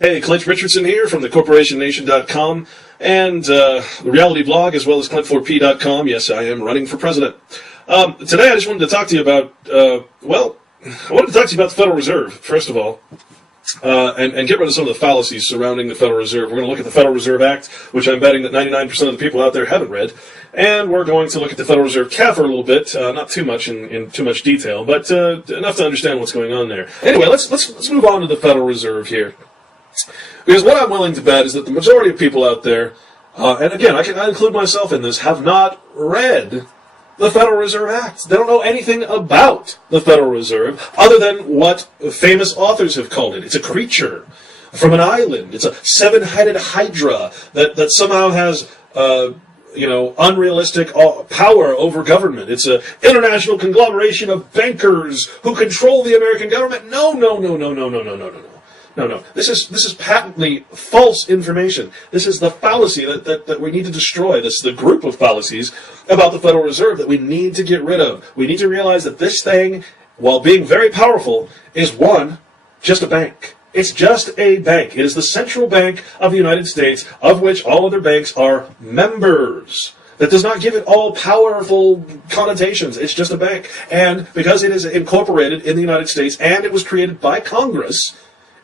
Hey, Clint Richardson here from thecorporationnation.com and the reality blog, as well as clint4p.com. Yes, I am running for president. Today I just wanted to talk to you about, I wanted to talk to you about the Federal Reserve, first of all, and get rid of some of the fallacies surrounding the Federal Reserve. We're going to look at the Federal Reserve Act, which I'm betting that 99% of the people out there haven't read, and we're going to look at the Federal Reserve CAFR a little bit, not too much in too much detail, but enough to understand what's going on there. Anyway, let's move on to the Federal Reserve here. Because what I'm willing to bet is that the majority of people out there, and again, I include myself in this, have not read the Federal Reserve Act. They don't know anything about the Federal Reserve other than what famous authors have called it. It's a creature from an island. It's a seven-headed hydra that somehow has unrealistic power over government. It's an international conglomeration of bankers who control the American government. No. This is patently false information. This is the fallacy that we need to destroy. This is the group of fallacies about the Federal Reserve that we need to get rid of. We need to realize that this thing, while being very powerful, is just a bank. It's just a bank. It is the central bank of the United States, of which all other banks are members. That does not give it all powerful connotations. It's just a bank. And because it is incorporated in the United States and it was created by Congress,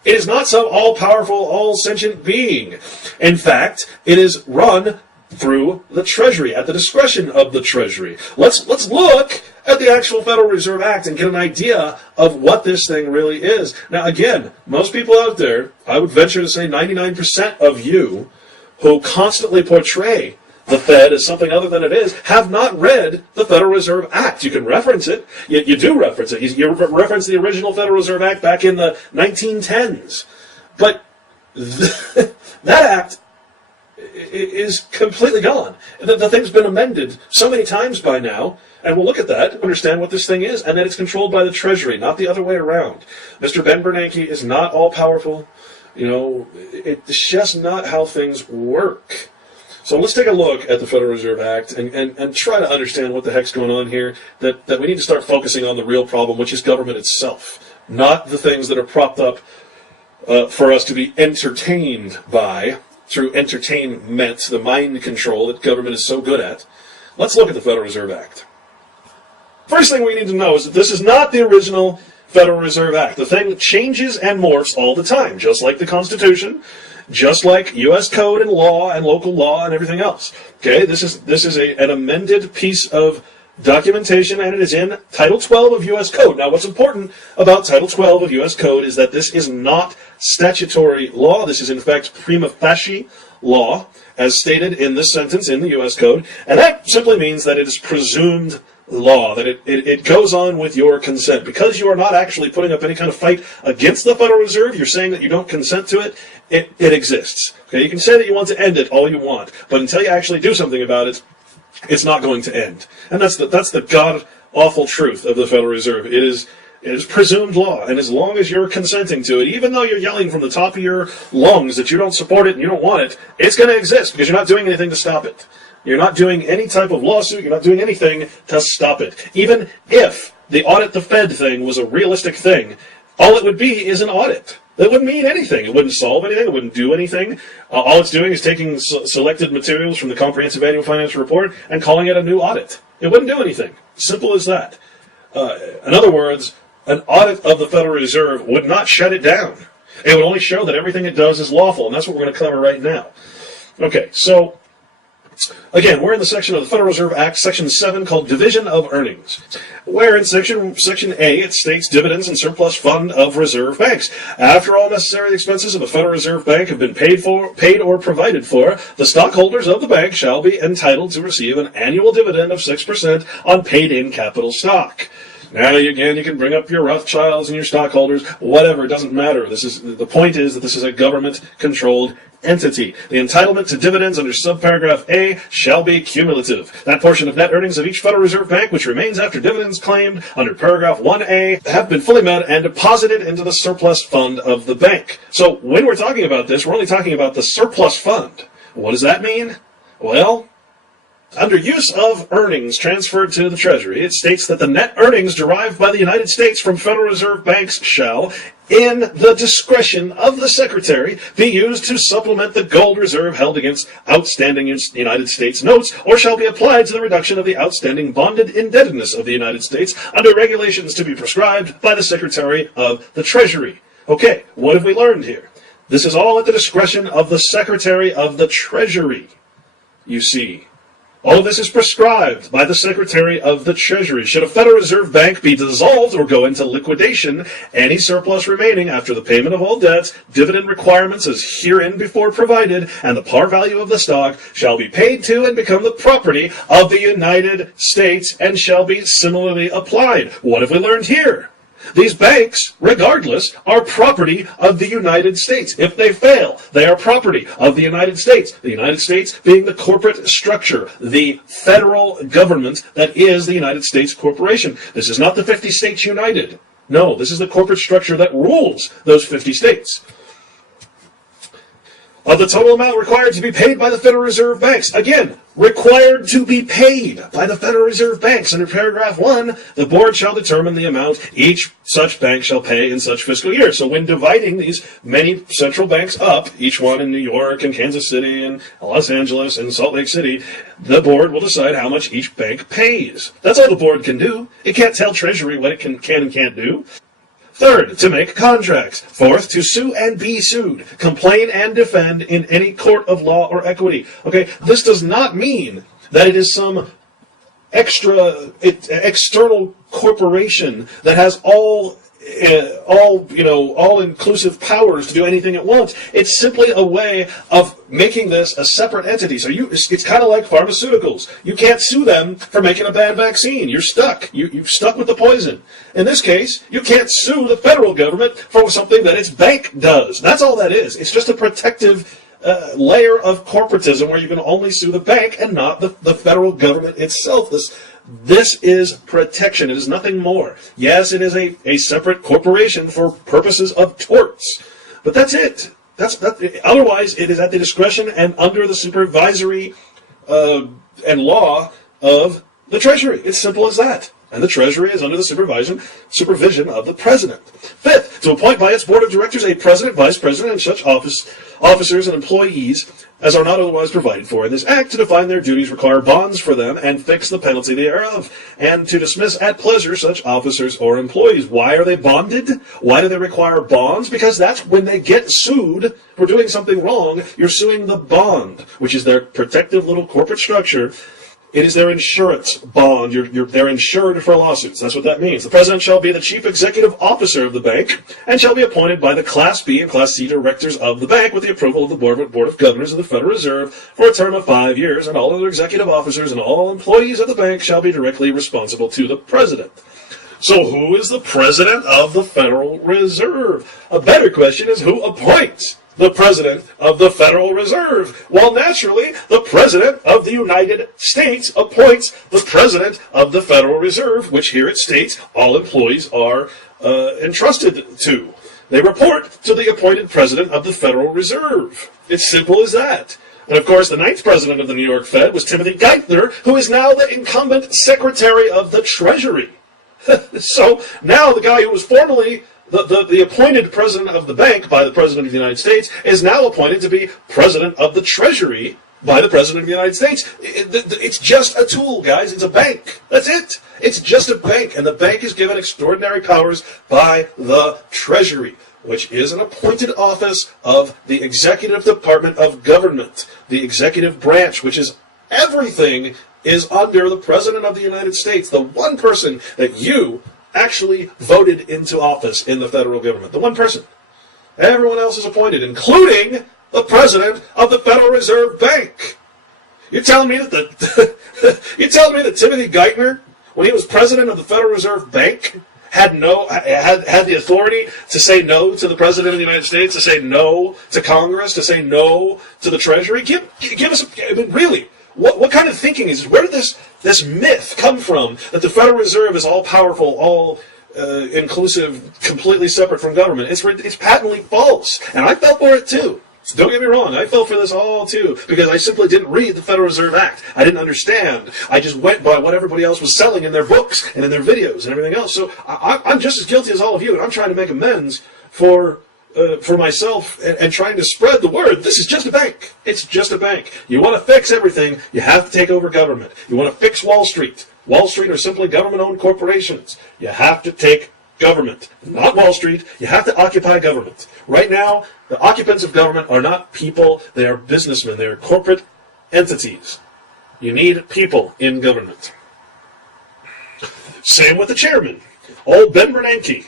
it is not some all-powerful, all-sentient being. In fact, it is run through the Treasury, at the discretion of the Treasury. Let's look at the actual Federal Reserve Act and get an idea of what this thing really is. Now, again, most people out there, I would venture to say 99% of you who constantly portray the Fed as something other than it is, have not read the Federal Reserve Act. You can reference it. You do reference it. You reference the original Federal Reserve Act back in the 1910s. But that act is completely gone. The thing's been amended so many times by now, and we'll look at that, understand what this thing is, and that it's controlled by the Treasury, not the other way around. Mr. Ben Bernanke is not all-powerful. It's just not how things work. So let's take a look at the Federal Reserve Act and try to understand what the heck's going on here, that we need to start focusing on the real problem, which is government itself, not the things that are propped up for us to be entertained by, through entertainment, the mind control that government is so good at. Let's look at the Federal Reserve Act. First thing we need to know is that this is not the original Federal Reserve Act. The thing changes and morphs all the time, just like the Constitution, just like U.S. code and law and local law and everything else. Okay, this is an amended piece of documentation, and it is in Title 12 of U.S. Code. Now, what's important about Title 12 of U.S. Code is that this is not statutory law. This is, in fact, prima facie law, as stated in this sentence in the U.S. Code, and that simply means that it is presumed law, that it goes on with your consent. Because you are not actually putting up any kind of fight against the Federal Reserve, you're saying that you don't consent to it, it exists. Okay, you can say that you want to end it all you want, but until you actually do something about it, it's not going to end. And that's the god-awful truth of the Federal Reserve. It is presumed law, and as long as you're consenting to it, even though you're yelling from the top of your lungs that you don't support it and you don't want it, it's going to exist because you're not doing anything to stop it. You're not doing any type of lawsuit. You're not doing anything to stop it. Even if the audit the Fed thing was a realistic thing, all it would be is an audit. It wouldn't mean anything. It wouldn't solve anything. It wouldn't do anything. All it's doing is taking selected materials from the Comprehensive Annual Financial Report and calling it a new audit. It wouldn't do anything. Simple as that. In other words, an audit of the Federal Reserve would not shut it down. It would only show that everything it does is lawful, and that's what we're going to cover right now. Okay, so again, we're in the section of the Federal Reserve Act, Section 7, called Division of Earnings, where in Section A, it states dividends and surplus fund of reserve banks. After all necessary expenses of a Federal Reserve Bank have been paid or provided for, the stockholders of the bank shall be entitled to receive an annual dividend of 6% on paid-in capital stock. Now, again, you can bring up your Rothschilds and your stockholders, whatever, it doesn't matter. The point is that this is a government-controlled entity. The entitlement to dividends under subparagraph A shall be cumulative. That portion of net earnings of each Federal Reserve Bank which remains after dividends claimed under paragraph 1A have been fully met and deposited into the surplus fund of the bank. So when we're talking about this, we're only talking about the surplus fund. What does that mean? Well, Under use of earnings transferred to the Treasury, it states that the net earnings derived by the United States from Federal Reserve banks shall, in the discretion of the Secretary, be used to supplement the gold reserve held against outstanding United States notes, or shall be applied to the reduction of the outstanding bonded indebtedness of the United States under regulations to be prescribed by the Secretary of the Treasury. Okay, what have we learned here? This is all at the discretion of the Secretary of the Treasury, you see. All of this is prescribed by the Secretary of the Treasury. Should a Federal Reserve Bank be dissolved or go into liquidation, any surplus remaining after the payment of all debts, dividend requirements as herein before provided, and the par value of the stock shall be paid to and become the property of the United States and shall be similarly applied. What have we learned here? These banks, regardless, are property of the United States. If they fail, they are property of the United States. The United States being the corporate structure, the federal government that is the United States Corporation. This is not the 50 States United. No, this is the corporate structure that rules those 50 states. Of the total amount required to be paid by the Federal Reserve banks. Again, required to be paid by the Federal Reserve banks. Under paragraph 1, the board shall determine the amount each such bank shall pay in such fiscal year. So when dividing these many central banks up, each one in New York and Kansas City and Los Angeles and Salt Lake City, the board will decide how much each bank pays. That's all the board can do. It can't tell Treasury what it can and can't do. Third, to make contracts. Fourth, to sue and be sued. Complain and defend in any court of law or equity. Okay, this does not mean that it is some external corporation that has all inclusive powers to do anything it wants. It's simply a way of making this a separate entity. So it's kind of like pharmaceuticals. You can't sue them for making a bad vaccine. You're stuck. You're stuck with the poison. In this case, you can't sue the federal government for something that its bank does. That's all that is. It's just a protective layer of corporatism where you can only sue the bank and not the federal government itself. This is protection. It is nothing more. Yes, it is a separate corporation for purposes of torts. But that's it. Otherwise, it is at the discretion and under the supervisory and law of the Treasury. It's simple as that. And the Treasury is under the supervision of the President. Fifth, to appoint by its Board of Directors a President, Vice President, and such officers and employees as are not otherwise provided for in this Act, to define their duties, require bonds for them, and fix the penalty thereof, and to dismiss at pleasure such officers or employees. Why are they bonded? Why do they require bonds? Because that's when they get sued for doing something wrong. You're suing the bond, which is their protective little corporate structure. It is their insurance bond. They're insured for lawsuits. That's what that means. The President shall be the Chief Executive Officer of the bank and shall be appointed by the Class B and Class C directors of the bank with the approval of the Board of Governors of the Federal Reserve for a term of 5 years, and all other executive officers and all employees of the bank shall be directly responsible to the President. So who is the President of the Federal Reserve? A better question is, who appoints the President of the Federal Reserve? Well, naturally, the President of the United States appoints the President of the Federal Reserve, which here it states all employees are entrusted to. They report to the appointed President of the Federal Reserve. It's simple as that. And of course, the 9th President of the New York Fed was Timothy Geithner, who is now the incumbent Secretary of the Treasury. So now the guy who was formerly the appointed president of the bank by the President of the United States is now appointed to be President of the Treasury by the President of the United States. It's just a tool, guys. It's a bank. That's it. It's just a bank, and the bank is given extraordinary powers by the Treasury, which is an appointed office of the Executive Department of Government, the executive branch, which is everything is under the President of the United States, the one person that you actually voted into office in the federal government. The one person. Everyone else is appointed, including the President of the Federal Reserve Bank. You're telling me that that Timothy Geithner, when he was President of the Federal Reserve Bank, had the authority to say no to the President of the United States, to say no to Congress, to say no to the Treasury? Give us really. What kind of thinking is this? Where did this myth come from that the Federal Reserve is all powerful, all inclusive, completely separate from government? It's patently false, and I fell for it too. So don't get me wrong, I fell for this all too, because I simply didn't read the Federal Reserve Act. I didn't understand. I just went by what everybody else was selling in their books and in their videos and everything else. So I'm just as guilty as all of you, and I'm trying to make amends for myself and trying to spread the word. This is just a bank. It's just a bank. You want to fix everything, you have to take over government. You want to fix Wall Street. Wall Street are simply government-owned corporations. You have to take government, not Wall Street. You have to occupy government. Right now, the occupants of government are not people. They are businessmen. They are corporate entities. You need people in government. Same with the chairman. Old Ben Bernanke.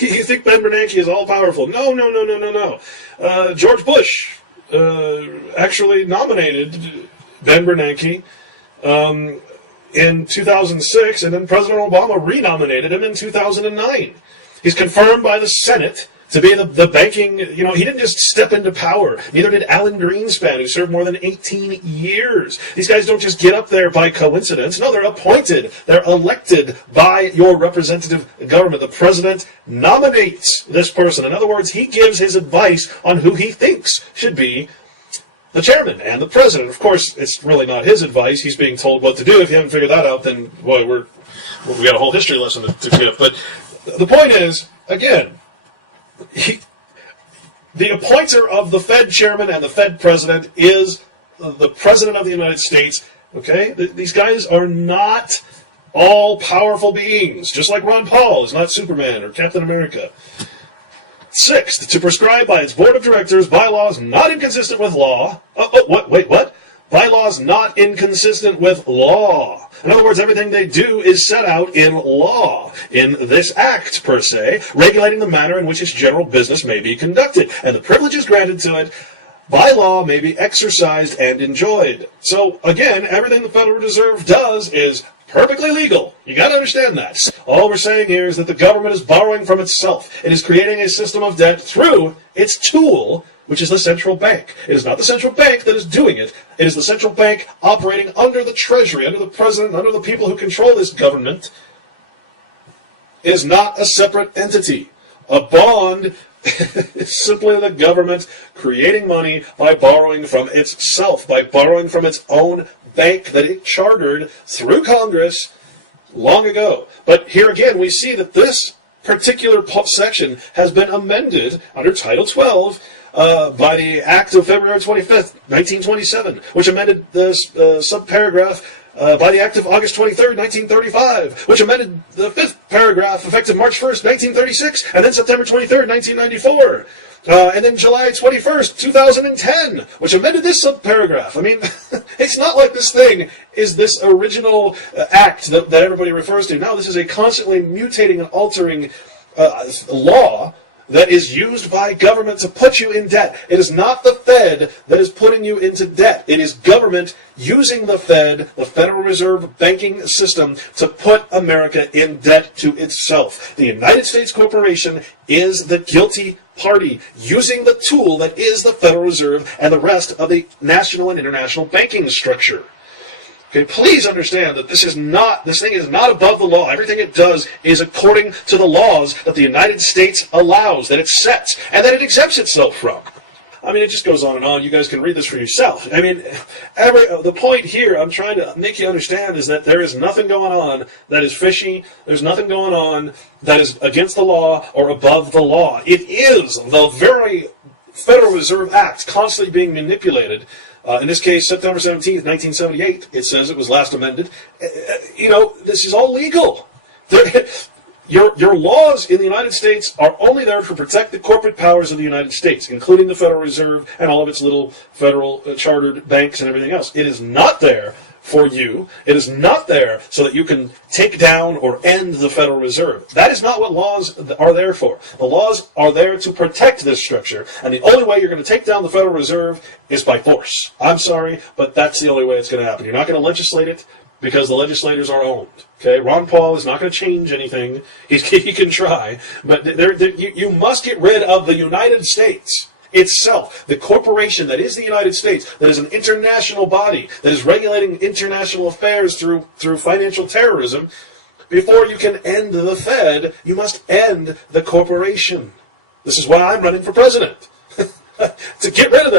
You think Ben Bernanke is all-powerful? No. George Bush actually nominated Ben Bernanke in 2006, and then President Obama renominated him in 2009. He's confirmed by the Senate to be the banking, he didn't just step into power. Neither did Alan Greenspan, who served more than 18 years. These guys don't just get up there by coincidence. No, they're appointed. They're elected by your representative government. The president nominates this person. In other words, he gives his advice on who he thinks should be the chairman and the president. Of course, it's really not his advice. He's being told what to do. If you haven't figured that out, then, boy, we got a whole history lesson to give. But the point is, again, the appointer of the Fed chairman and the Fed president is the president of the United States. Okay? These guys are not all-powerful beings, just like Ron Paul is not Superman or Captain America. Sixth, to prescribe by its board of directors bylaws not inconsistent with law. What? Bylaws not inconsistent with law. In other words, everything they do is set out in law, in this act, per se, regulating the manner in which its general business may be conducted, and the privileges granted to it by law may be exercised and enjoyed. So, again, everything the Federal Reserve does is perfectly legal. You got to understand that. All we're saying here is that the government is borrowing from itself. It is creating a system of debt through its tool, which is the central bank. It is not the central bank that is doing it. It is the central bank operating under the Treasury, under the President, under the people who control this government. It is not a separate entity. A bond is simply the government creating money by borrowing from itself, by borrowing from its own bank that it chartered through Congress long ago. But here again, we see that this particular section has been amended under Title 12 by the Act of February 25th, 1927, which amended the subparagraph by the Act of August 23rd, 1935, which amended the 5th paragraph effective March 1st, 1936, and then September 23rd, 1994. And then July 21st, 2010, which amended this subparagraph. I mean, it's not like this thing is this original act that everybody refers to. No, this is a constantly mutating and altering law that is used by government to put you in debt. It is not the Fed that is putting you into debt. It is government using the Fed, the Federal Reserve banking system, to put America in debt to itself. The United States Corporation is the guilty party using the tool that is the Federal Reserve and the rest of the national and international banking structure. Okay, please understand that this thing is not above the law. Everything it does is according to the laws that the United States allows, that it sets, and that it exempts itself from. I mean, it just goes on and on. You guys can read this for yourself. I mean, the point here I'm trying to make you understand is that there is nothing going on that is fishy. There's nothing going on that is against the law or above the law. It is the very Federal Reserve Act constantly being manipulated. In this case, September 17th, 1978, it says it was last amended. This is all legal. Your laws in the United States are only there to protect the corporate powers of the United States, including the Federal Reserve and all of its little federal chartered banks and everything else. It is not there for you. It is not there so that you can take down or end the Federal Reserve. That is not what laws are there for. The laws are there to protect this structure, and the only way you're going to take down the Federal Reserve is by force. I'm sorry, but that's the only way it's going to happen. You're not going to legislate it because the legislators are owned. Okay, Ron Paul is not going to change anything. He can try, but you must get rid of the United States itself, the corporation that is the United States, that is an international body, that is regulating international affairs through financial terrorism. Before you can end the Fed, you must end the corporation. This is why I'm running for president. to get rid of them.